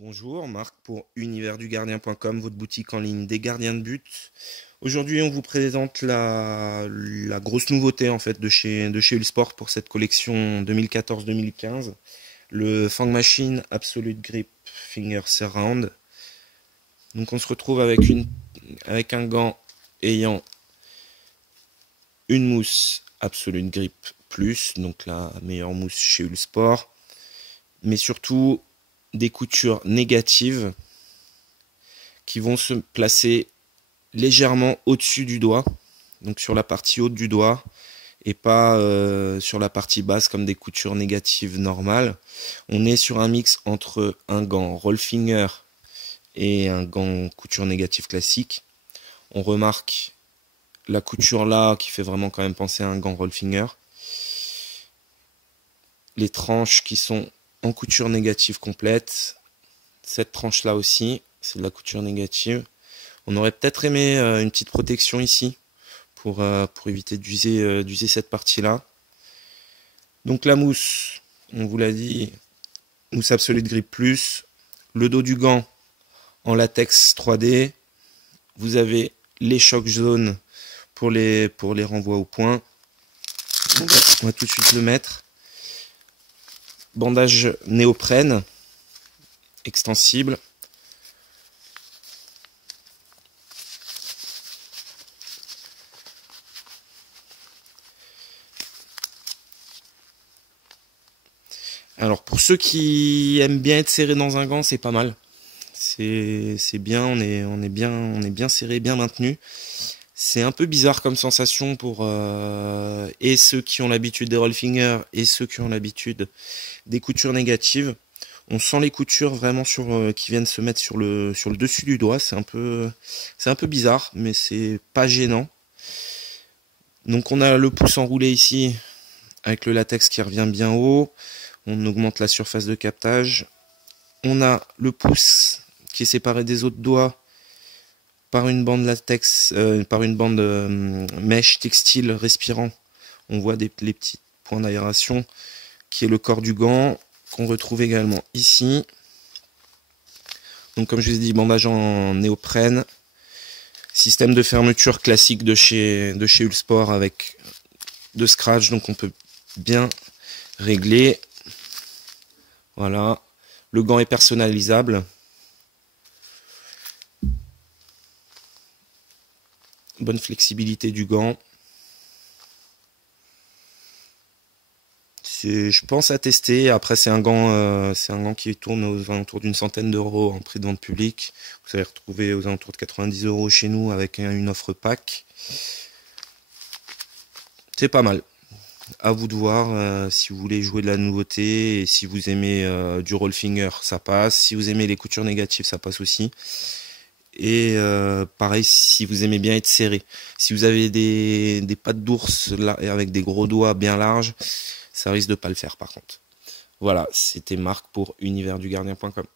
Bonjour, Marc pour universdugardien.com, votre boutique en ligne des gardiens de but. Aujourd'hui, on vous présente la grosse nouveauté en fait de chez Uhlsport pour cette collection 2014-2015, le Fang Machine Absolute Grip Finger Surround. Donc on se retrouve avec un gant ayant une mousse Absolute Grip Plus, donc la meilleure mousse chez Uhlsport, mais surtout des coutures négatives qui vont se placer légèrement au-dessus du doigt, donc sur la partie haute du doigt et pas sur la partie basse comme des coutures négatives normales. On est sur un mix entre un gant roll finger et un gant couture négative classique. On remarque la couture là qui fait vraiment quand même penser à un gant roll finger. Les tranches qui sont en couture négative complète. Cette tranche là aussi, c'est de la couture négative. On aurait peut-être aimé une petite protection ici pour éviter d'user cette partie là. Donc la mousse, on vous l'a dit, mousse Absolute Grip Plus. Le dos du gant en latex 3D. Vous avez les chocs zones pour les renvois au point. On va tout de suite le mettre. Bandage néoprène extensible. Alors pour ceux qui aiment bien être serré dans un gant, c'est pas mal. C'est bien, on est bien serré, bien maintenu. C'est un peu bizarre comme sensation pour et ceux qui ont l'habitude des roll fingers et ceux qui ont l'habitude des coutures négatives. On sent les coutures vraiment qui viennent se mettre sur le dessus du doigt. C'est un peu bizarre, mais c'est pas gênant. Donc on a le pouce enroulé ici avec le latex qui revient bien haut. On augmente la surface de captage. On a le pouce qui est séparé des autres doigts par une bande latex, par une bande mèche textile respirant. On voit les petits points d'aération qui est le corps du gant qu'on retrouve également ici. Donc comme je vous ai dit, bandage en néoprène, système de fermeture classique de chez Uhlsport avec de scratch, donc on peut bien régler. Voilà, le gant est personnalisable. Bonne flexibilité du gant. Je pense à tester. Après, c'est un gant qui tourne aux alentours d'une centaine d'euros en prix de vente public. Vous allez retrouver aux alentours de 90 € chez nous avec une offre pack. C'est pas mal. À vous de voir si vous voulez jouer de la nouveauté et si vous aimez du roll finger, ça passe. Si vous aimez les coutures négatives, ça passe aussi. Et pareil, si vous aimez bien être serré. Si vous avez des pattes d'ours avec des gros doigts bien larges, ça risque de pas le faire par contre. Voilà, c'était Marc pour universdugardien.com.